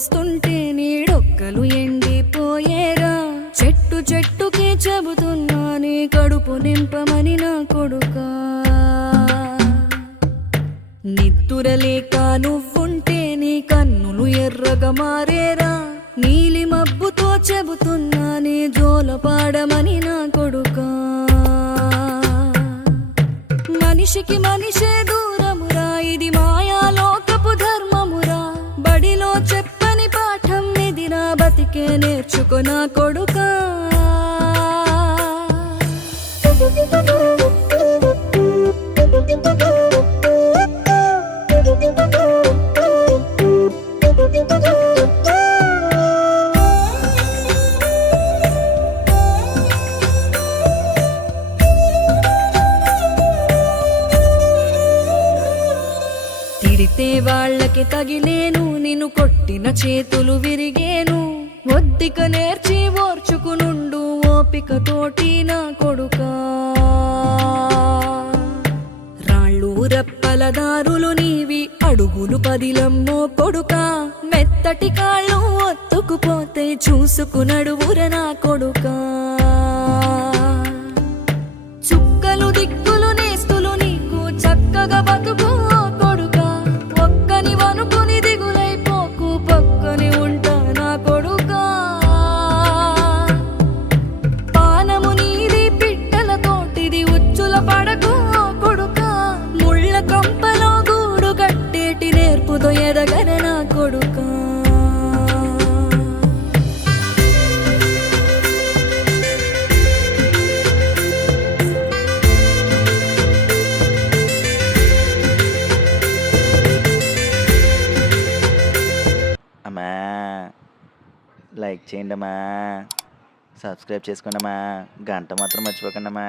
వస్తుంటే నీడొక్కలు ఎండిపోయేరా. చెట్టు చెట్టుకి చెబుతున్నా నీ కడుపు నింపమని నా కొడుకా. నిద్దురలేక నువ్వుంటే నీ కన్నులు ఎర్రగా మారేరా. నీలి మబ్బుతో చెబుతున్నా నీ జోల పాడమని నా కొడుకా. మనిషికి మనిషే దూరమురా, ఇది మాయాలోకపు ధర్మమురా. బడిలో చెప్పని పాఠం ఇదిరా, బతికే నేర్చుకో నా కొడుకా. తిడితే వాళ్ళకి తగిలేను, నిన్ను కొట్టిన చేతులు విరిగేను. ఒద్దిక నేర్చి ఓర్చుకునుండు ఓపికతోటి నా కొడుకా. రాళ్ళు రప్పల దారులు నీవి, అడుగులు పదిలమ్మో కొడుకా. మెత్తటి కాళ్ళు ఒత్తుకుపోతే చూసుకునడువుర నా కొడుకా. చుక్కలు దిక్కులు నేస్తులు నీకు చక్కగా బతుకు కొడుకా. ఒక్కని వనుకుని దిగులైపోకు, పక్కని ఉంటా నా కొడుకా. పానము నీది పిట్టల తోటిది, ఉచ్చుల పడకు కొడుకా. ముళ్ళ కంపలో గూడు కట్టేటి నేర్పుతో ఎదగర నా కొడుకా. అమ్మా లైక్ చేయండి అమ్మా, సబ్స్క్రైబ్ చేసుకోండి అమ్మా, గంట మాత్రం మర్చిపోకండి అమ్మా.